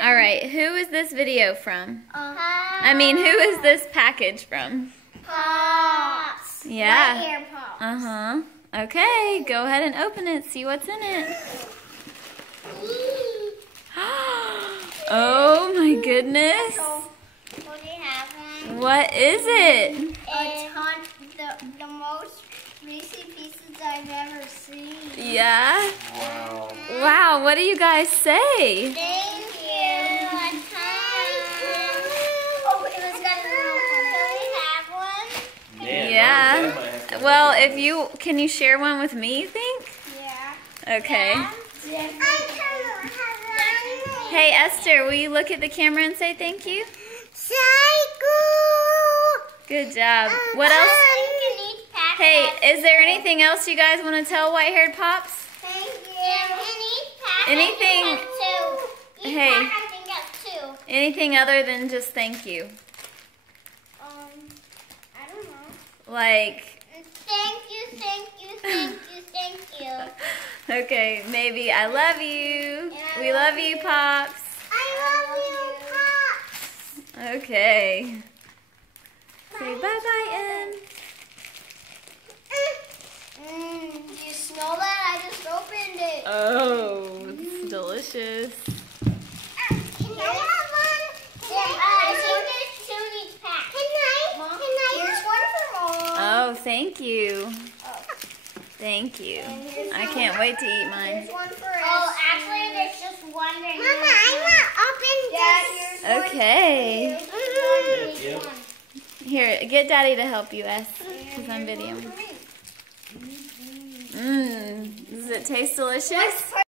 All right, who is this video from? I mean, who is this package from? Pops. Yeah. White Hair Pops. Uh-huh. Okay, go ahead and open it. See what's in it. Oh my goodness. What do you have one? What is it? A ton, the most Reese's Pieces I've ever seen. Yeah? Wow. Wow, what do you guys say? Thank you. A ton. Oh, it was got a little one. Do we have one? Man, Yeah. Mom and Dad might have to Well, look at if you, can you share one with me, you think? Yeah. Okay. Hey, Hey, Esther, will you look at the camera and say thank you? Good job. What else? Hey, is there anything else you guys want to tell white-haired Pops? Thank you. Anything- Hey. I think that's two. Anything other than just thank you? I don't know. Like, Thank you, thank you, thank you, thank you. okay, maybe I love you. Yeah, We love you, Pops. I love you, Pops. Okay. Say bye-bye, Em. You smell that? I just opened it. Oh, it's delicious. Can I have one? I think there's two in each pack. Mom, here's one for Mom. Oh, thank you. Oh. Thank you. And here's I one can't for- wait to eat mine. Here's one for Oh, actually, there's just one right Mama, I'm not open this. Yeah, here's Okay. one. Here's Yep, one. Here, get Daddy to help you, S, because I'm videoing. Does it taste delicious?